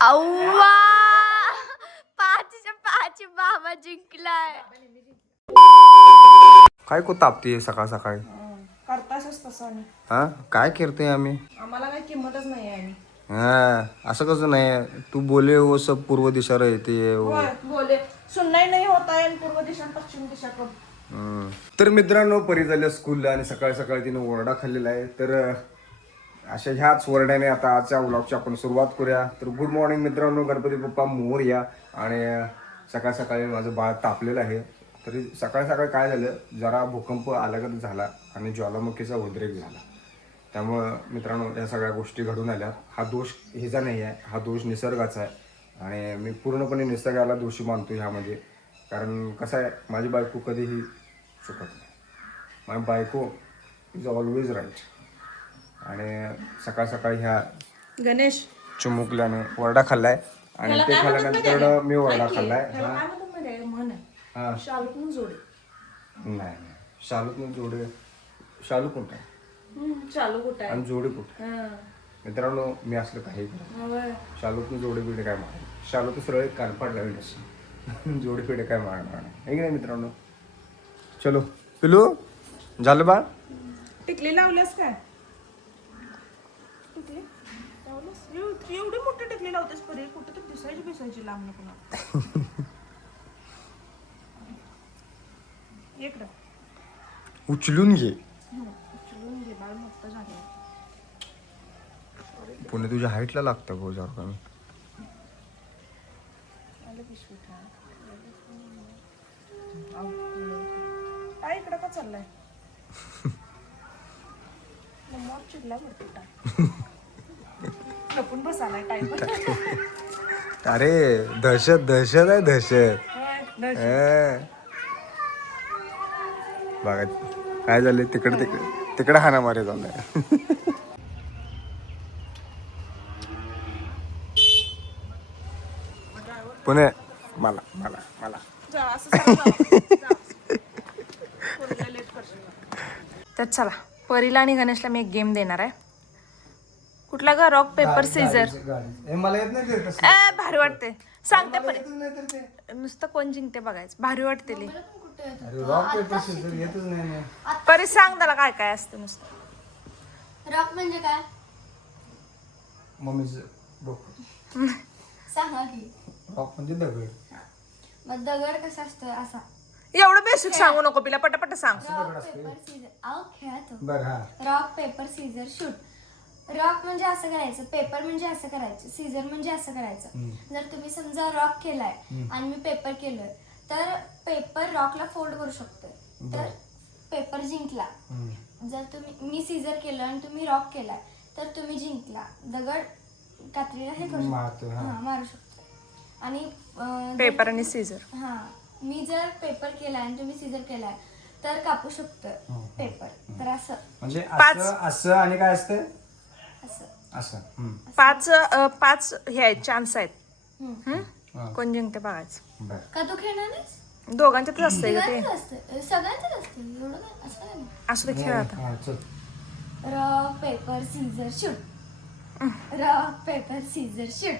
अव्वा 5-5 बाबा जिंकलाय. काय को तापते सकाळ सकाळी करताच तसं हा काय करतोय आम्ही आम्हाला काही किंमतच नाही आहे. हा असं कसं नाही तू बोले हो सब पूर्व दिशा रहते हो. बोले सुनना ही नहीं होता है पूर्व दिशा पश्चिम दिशा को. तर मित्रांनो परी झाल्या स्कूलला आणि सकाळी सकाळी तिने ओरडा खाल्लेला आहे. तर अशा ह्याच ओरड्याने आता आजच्या व्लॉगची आपण सुरुवात करूया. तर गुड मॉर्निंग मित्रांनो, गणपती बाप्पा मोरया. आणि सकाळ सकाळी माझं बाळ तापलेलं आहे. तरी सकाळ सकाळी काय झालं, जरा भूकंप आल्यागत झाला आणि ज्वालामुखीचा उद्रेक झाला. त्यामुळं मित्रांनो या सगळ्या गोष्टी घडून आल्या. हा दोष हिचा नाही आहे, हा दोष निसर्गाचा आहे. आणि मी पूर्णपणे निसर्गाला दोषी मानतो ह्यामध्ये. कारण कसं आहे, माझी बायको कधीही चुकत नाही. माझी बायको इज ऑलवेज राईट. आणि सकाळ सकाळी ह्या गणेश चिमुकल्याने ओरडा खाल्लाय आणि ते खाल्ल्यानंतर मी ओरडा खाल्लाय. म्हण शालूतून जोडे नाही शालूतून जोडे, शालू कोणता चालू कुठं आहे आणि जोडे कुठे. मित्रांनो मी असलं काही शालूतून जोडे बिडे काय मार, शालू तर सरळ कान पाडला जोडे पिढे काय मारणार नाही की नाही मित्रांनो. चलो पिलू झालं बा. टिकली लावल्यास काय? एवढी मोठी टिकली लावतेस परी, कुठे तर दिसायची लांब नको इकडं उचलून घे. उचलून घे, बाळ मोठं झालं. पुणे तुझ्या हाईटला लागतं भाऊ जरा कमी. काय इकडं का चाललाय? चिडला लपून बसालाय टाईम. अरे दहशत आहे दहशत. बघा काय झालं, तिकडे हाणामारी झालाय. पुणे मला मला मला तर चला परीला आणि गणेशला मी एक गेम देणार आहे. कुठला ग? Rock paper Caesar. मला येत नाही. भारी वाटते, सांगते परी. नुसतं कोण जिंकते बघायचं, भारी वाटते. रॉक पेपर सीझर येतच नाही. परी सांग त्याला काय काय असतं. नुसतं रॉक म्हणजे काय मम्मीचं डोकं. सांगा की. रॉक म्हणजे दगड. मग दगड कसा असतो असा. एवढं बेसिक सांगू नको, पिला पटापट सांग. रॉक पेपर सीझर आव खेळतो. बर हा. Rock paper scissor shoot. Rock म्हणजे असं करायचं, पेपर म्हणजे असं करायचं, सीझर म्हणजे असं करायचं. जर तुम्ही समजा रॉक केलाय आणि मी पेपर केलोय, तर पेपर रॉकला फोल्ड करू शकतोय, तर पेपर जिंकला. जर तुम्ही मी सीझर केलं आणि तुम्ही रॉक केलाय, तर तुम्ही जिंकला. दगड कात्रीला हे करू शकतो, मारू शकतो. आणि पेपर आणि सीझर. हा, मी जर पेपर केलाय आणि तुम्ही सीझर केलाय तर कापू शकतोय पेपर. तर असं म्हणजे असं आणि काय असतं असं असं. 5 हे आहेत, चान्स आहेत. कोण जिंकते बघायचं. का तू खेळणार नाहीस? दोघांच्यातच असतंय का ते. सगळ्यांचंच असते, एवढं काय असं काय नाही. असं ते खेळ आता. Rock paper scissor shoot. Rock paper scissor shoot.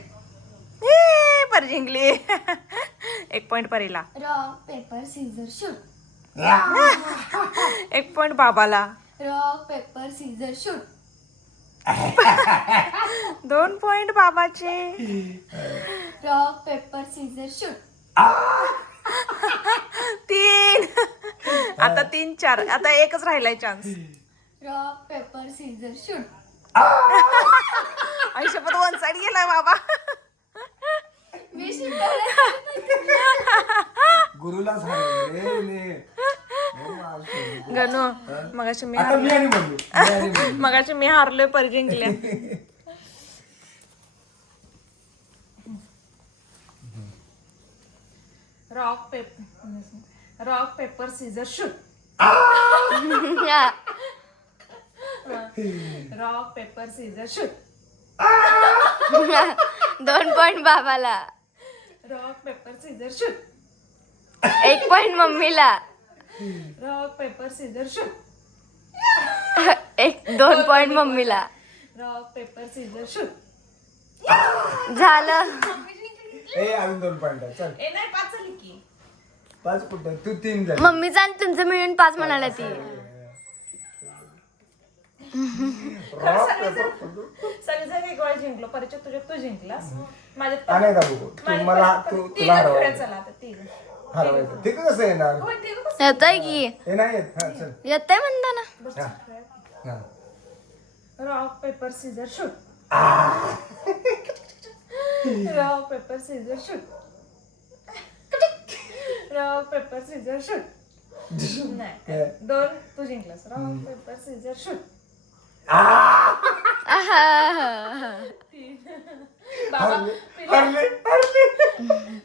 Pari जिंकली. 1 पॉइंट परीला. Rock paper scissor shoot. 1 point बाबाला. Rock paper scissor shoot. 2 point बाबाचे. Rock paper scissor shoot. 3. आता 3 4, आता एकच राहिलाय chance. Rock paper scissor shoot. आयुष्यपत 1 साइड गेलाय बाबा. गुरुला गणू मगाशी मी हारलोय, परी जिंकल्या. Rock paper scissor shoot. Rock paper scissor shoot. 2 point बाबाला. Rock paper scissor shoot. 1 point मम्मीला. Rock paper scissor shoot. 2 point मम्मीला. Rock paper scissor shoot. झालं. ए अजून 2 पॉइंट आहे चल. ए नाही 5 झाली की. 5 कुठं तू 3 झाली. मम्मीचा आणि तुमचं मिळून 5 म्हणाला ती. सगळेजण एक वेळा जिंकलो. परिचय तुझ्यात तू जिंकलास. माझ्यात आणि दाबू तू मला तुला हरवायचं. चला आता तिघ. हरवायचं ते कसं येणार? होय तिघ कसं? येतोय की. हे नाही येत. हा चल. येतोय म्हणता ना. हा. Rock paper scissor shoot. Rock paper scissor shoot. Rock paper scissor shoot. नाही 2 तू जिंकलास. Rock paper scissor shoot. बाबा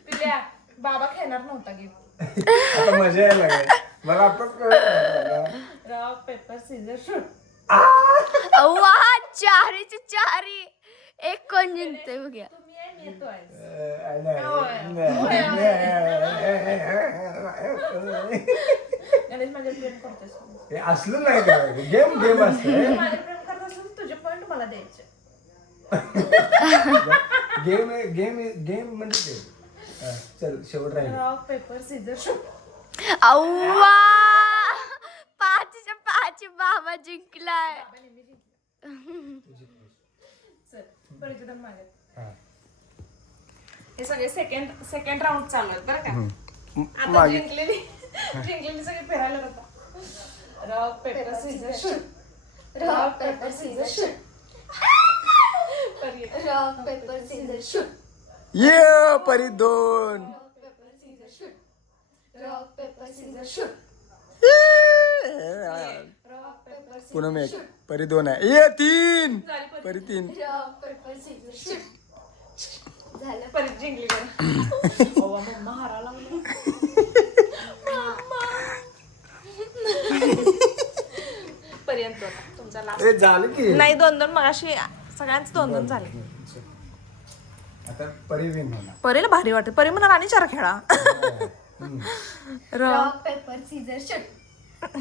पिल्या बाबा खेळणार नव्हता गेम. आता मजा यायला लागली. मला आताच कळलं. Rock paper scissor shoot. वा 4ची 1 कोण जिंकतोय बघूया. तुम्ही आहे मी येतो आहे. गणेश माझ्या प्रेम करतोस. हे असलं नाही करायचं. गेम असतं. माझ्या प्रेम करत असेल तर तुझे पॉइंट मला द्यायचे. गेम म्हणजे ते. हा, चल शेवट राहील. Rock paper scissor shoot. अव्वा 5च्या 5 बाबा जिंकलाय. चल परिचित माझ्यात. हा. हे सगळे सेकंड राऊंड चालू आहेत बरं का. आता जिंकलेली सगळी फिरायला होता. Rock paper scissor shoot. Rock paper scissor shoot. Rock paper scissor shoot. ये परी 2. Rock paper scissor shoot. पुन्हा मी 1 परी 2 आहे. ये 3 परी 3. Rock paper scissor shoot. झालं. परत जिंकली बरं. मम्मा हारायला लागली. पर्यंत तुमचा लास्ट. ए झालं की नाही 2-2 मगाशी सगळ्यांच 2-2 झाले. आता परी विन होणार. परीला भारी वाटते. परी म्हणाल आणि 4 खेळा. Rock paper scissor shoot.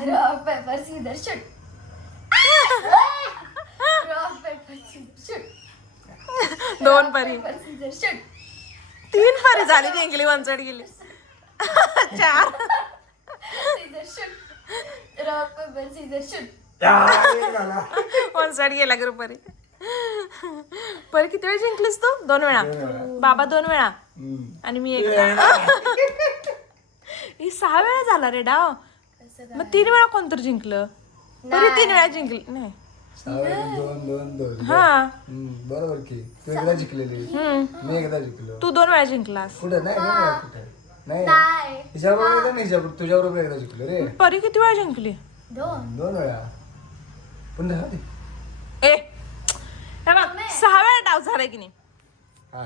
Rock paper scissor shoot. Rock paper scissor shoot. 2 परी. Paper scissor shoot. 3 परी झाली जिंकली. 1 साईड गेली. 4 scissor shoot. Rock paper scissor shoot. 1 side गेला ग्रुप परी. परी किती वेळा जिंकलीस तू? 2 वेळा. बाबा 2 वेळा आणि मी 1 वेळा. ही 6 वेळा झाला रे डाव. मग 3 वेळा कोणतरी जिंकलं. परी 3 वेळा जिंकली नाही. 2 हा बरोबर की तू एकदा जिंकलेली. मी एकदा जिंकलो. तू 2 वेळा जिंकलास. कुठं नाही कुठे नाही नाही. हिच्याबरोबर एकदा नाही हिच्याबरोबर तुझ्याबरोबर एकदा जिंकलो रे. परी किती वेळा जिंकली? 2 वेळा. पुन्हा राहू दे. ए हे बघ 6 वेळा डाव झालाय की नाही. हा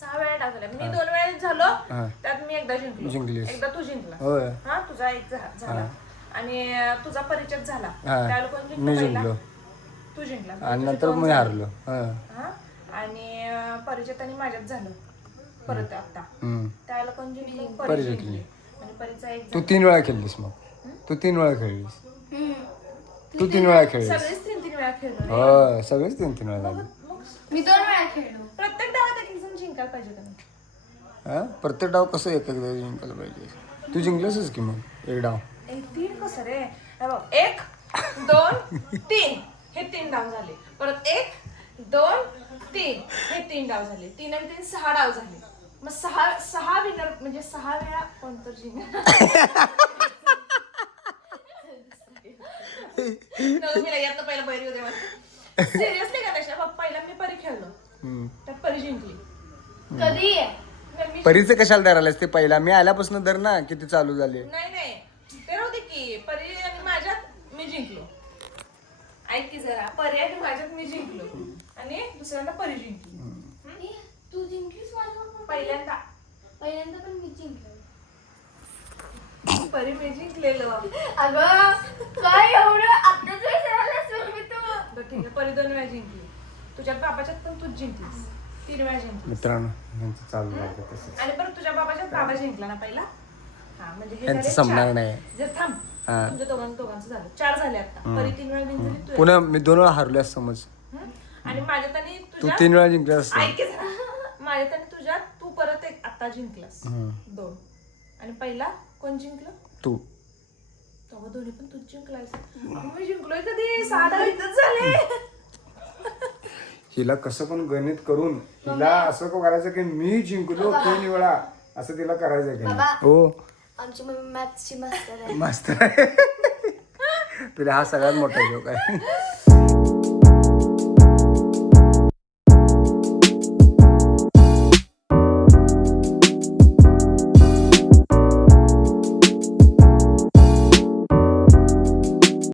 6 वेळा डाव झाला. मी 2 वेळा झालो. हा. त्यात मी एकदा जिंकलो. जिंकलीस. एकदा तू जिंकला. होय. हा तुझा 1 झाला. आणि तुझा परिचय झाला. हा. त्याला कोण जिंकलं मी पहिला? जिंकलो तू जिंकला. आणि तुझे नंतर 2 मी झाले. हारलो. हा आणि परिचय आणि माझ्यात झालं परत आता. त्याला कोण जिंकलं? परी परी जिंकली. जिंकली. आणि परीचा 1 तू 3 वेळा खेळलीस. मग तू 3 वेळा खेळलीस. तू 3 वेळा खेळलीस. सगळेच 3-3 वेळा खेळलो रे. हो सगळेच 3 वेळा झाले. मग मी 2 वेळा खेळलो. प्रत्येक डावात एक जण जिंकायला पाहिजे का नाही? हा प्रत्येक डाव कसं एकदा जिंकायला पाहिजे. तू जिंकलंसच की मग 1 डाव. 3 कसं रे? हे बघ 1 2 3 हे 3 डाव झाले. परत 1 2 3 हे 3 डाव झाले. 3 आणि 3 6 डाव झाले. मग 6 विनर म्हणजे 6 वेळा कोणतं जिंकणार? मला यात पहिला परी होते मला. सिरियसली का तशा बघ पहिला मी परी खेळलो त्यात परी जिंकली. कधी मी परीचं कशाला धरायलास ते पहिला मी आल्यापासून धर ना किती चालू झाले. नाही ते राहू दे की परी आणि माझ्यात मी जिंकलो. ऐक की जरा परी आणि माझ्यात मी जिंकलो आणि दुसऱ्यांदा परी जिंकली. तू जिंकलीस माझ्याबरोबर? पहिल्यांदा पण मी जिंकलो. परी मी जिंकलेलो. अगं काय एवढं आताच विसरायलास मी तू. बरं ठीक आहे परी 2 वेळा जिंकली. तुझ्या बाबाच्यात पण तूच जिंकलीस. 3 वेळा जिंकली. मित्रांनो यांचं चालू झालं तसंच. आणि परत तुझ्या बाबाच्यात बाबा जिंकला ना पहिला. हा म्हणजे हे यांचं झाले संपणार 4. नाही. जर थांब तुमच्या दोघांचं झालं 4 झाले आता. परी 3 वेळा जिंकली तू. पुन्हा मी 2 वेळा हारलो समज. आणि माझ्यात आणि तू तुझ्या 3 वेळा जिंकलास ऐक की जरा. माझ्यात आणि तुझ्यात तू परत एक आता जिंकलास 2 आणि पहिला कोण जिंकलं तू तेव्हा दोन्ही पण तूच जिंकलायस मी जिंकलोय कधी 6 डाव इथंच झाले हिला कसं पण गणित करून हिला असं करायचं की मी जिंकलो 3 वेळा असं तिला करायचं की बाबा. हो आमची मम्मी मॅथ्सची मास्टर आहे मस्त आहे तुला हा सगळ्यात मोठा जोक आहे